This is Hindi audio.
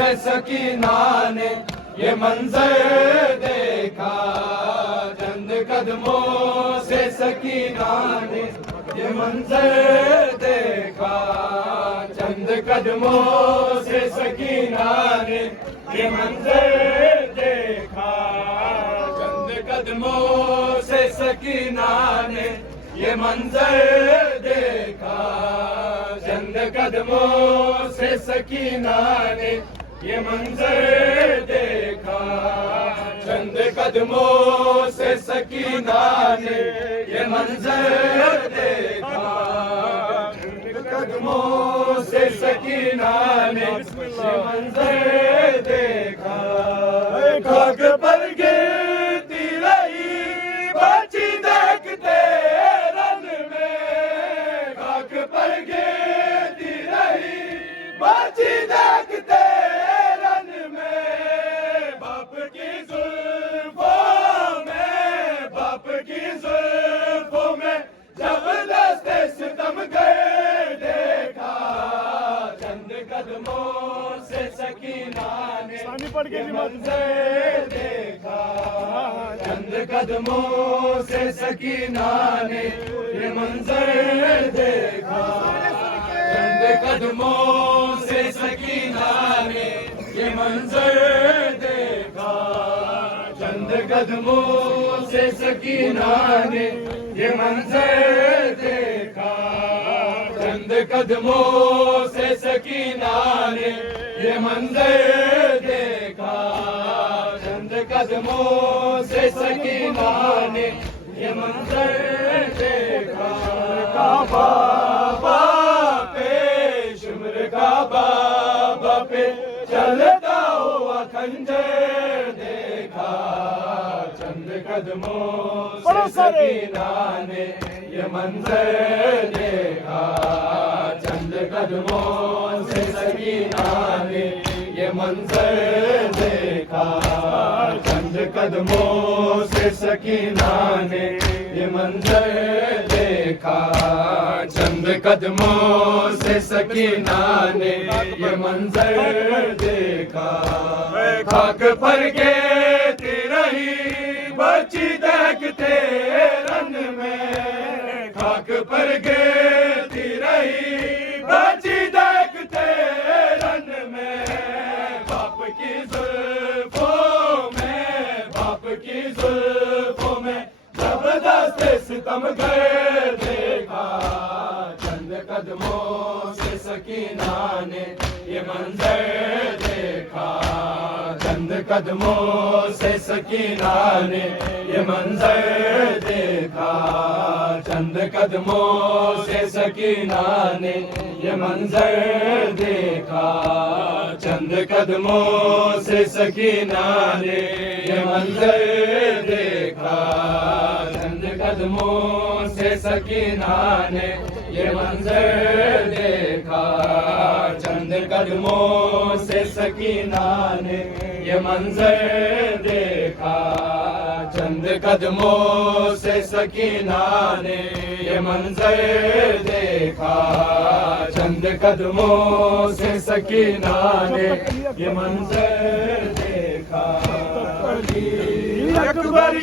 से सकीना ने ये मंजर देखा, चंद कदमों से सकीना ने ये मंजर देखा, चंद कदमों से सकीना ने ये मंजर देखा, चंद कदमों से सकीना ने ये मंजर देखा, चंद कदमों से सकीना ने ये मंजर देखा, चंद कदमों से सकीना ने ये मंजर देखा, चंद कदमों से सकीना ने ये मंजर देखा। खाक पर गिरती रही बची देखते रन में, खाक पर गिरती रही बची देखते रन में, बाप की जुल्फों में, बाप की जुल्फों में जबरदस्त सितम गए देखा, चंद कदमों से सकीना ने ये मंजर देखा, चंद कदमों से सकीना ने ये मंजर देखा, चंद कदमों से सकीना ने ये मंजर देखा, चंद कदमों से सकीना ने ये मंजर देखा, चंद कदमों से सकीना ने ये मंजर देखा, चंद कदमों से सकीना ने ये मंजर देखा। बाबा पे शुम्र का बाबा पे चलता हुआ खंजर देखा, चंद कदमों से सकीना ने ये मंजर देखा, चंद कदमों से सकीना ने ये मंजर देखा, चंद कदमों से सकीना ने ये मंजर देखा, चंद कदमों से सकीना ने ये मंजर देखा। खाक पर गिरती रही बची देखते रन में, खाक पर गिरती रही बची देखते रन में, बाप की जुल्फों में, बाप की जुल्फों में जबरदस्त सितम गए देखा, चंद कदमों से सकीना ने ये मंजर देखा, चंद कदमों से सकीना ने ये मंजर देखा, चंद कदमों से सकीना ने ये मंजर देखा, चंद कदमों से सकीना ने ये मंजर देखा, चंद कदमों से सकीना ने ये मंजर देखा, चंद कदमों से सकीना ने ये मंजर देखा, चंद कदमों से सकीना ने ये मंजर देखा, चंद कदमों से सकीना ने ये मंजर देखा। अकबर